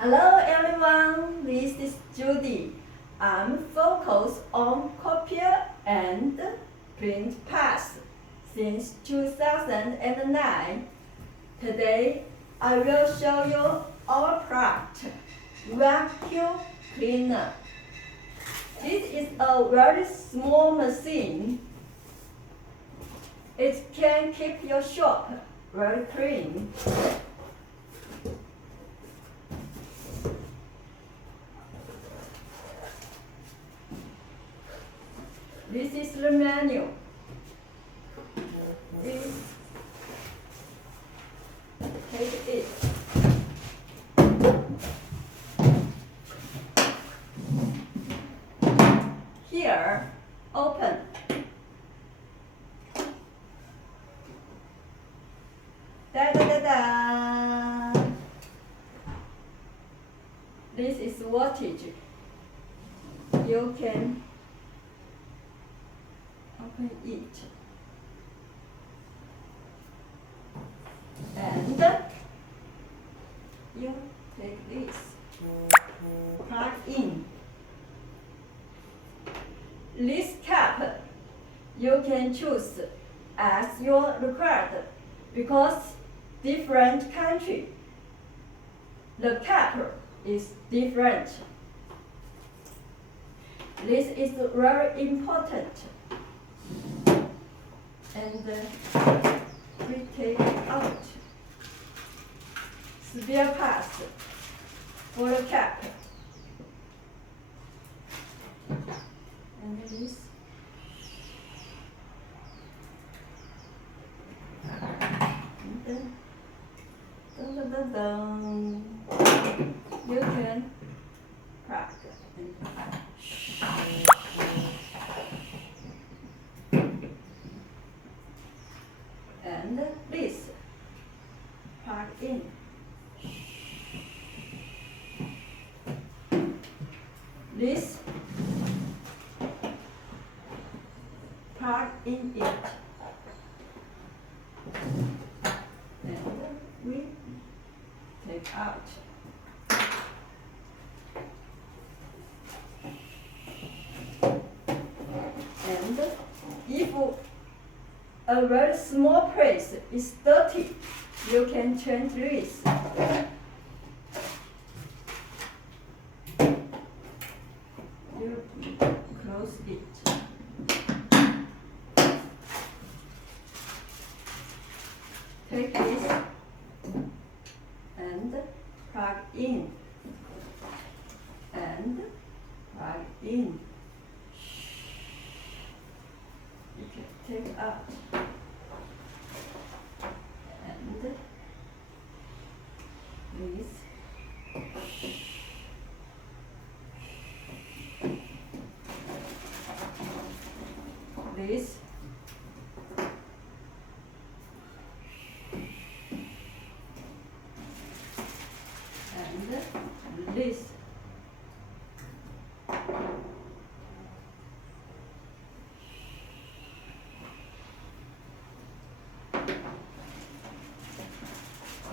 Hello everyone, this is Judy. I'm focused on copier and print press since 2009. Today I will show you our product, vacuum cleaner. This is a very small machine. It can keep your shop very clean. This is the menu. Take it. Here, open. Da da da da. This is wattage. You can open it. And you take this, plug in. This cap you can choose as your required because different country the cap is different. This is very important. And we take out spare parts for the cap. And this. And then, dun, dun, dun, dun. You can crack and this plug in. This plug in it. And we take out. And if a very small place is dirty, you can change this. You close it. Take this and plug in. And plug in. You can take out. And this. This. And this.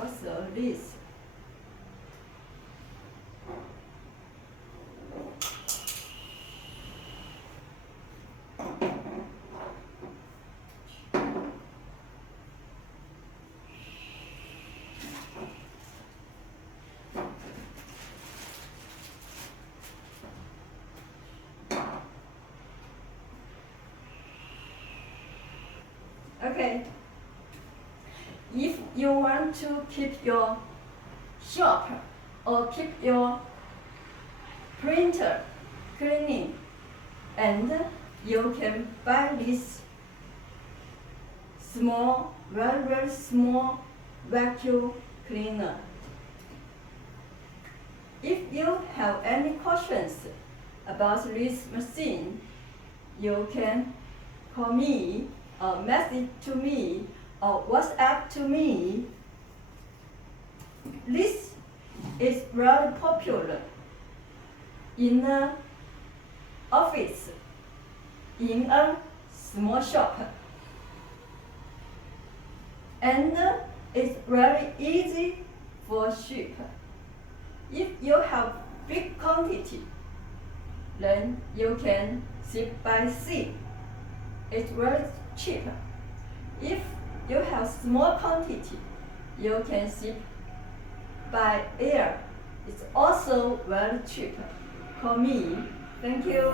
Also this. Okay. If you want to keep your shop or keep your printer cleaning, and you can buy this small, very small vacuum cleaner. If you have any questions about this machine, you can call me or message to me or WhatsApp to me. This is very popular in the office, in a small shop, and it's very easy for ship. If you have big quantity, then you can ship by sea. It's very cheap. If you have small quantity, you can ship by air. It's also very cheap. Call me. Thank you.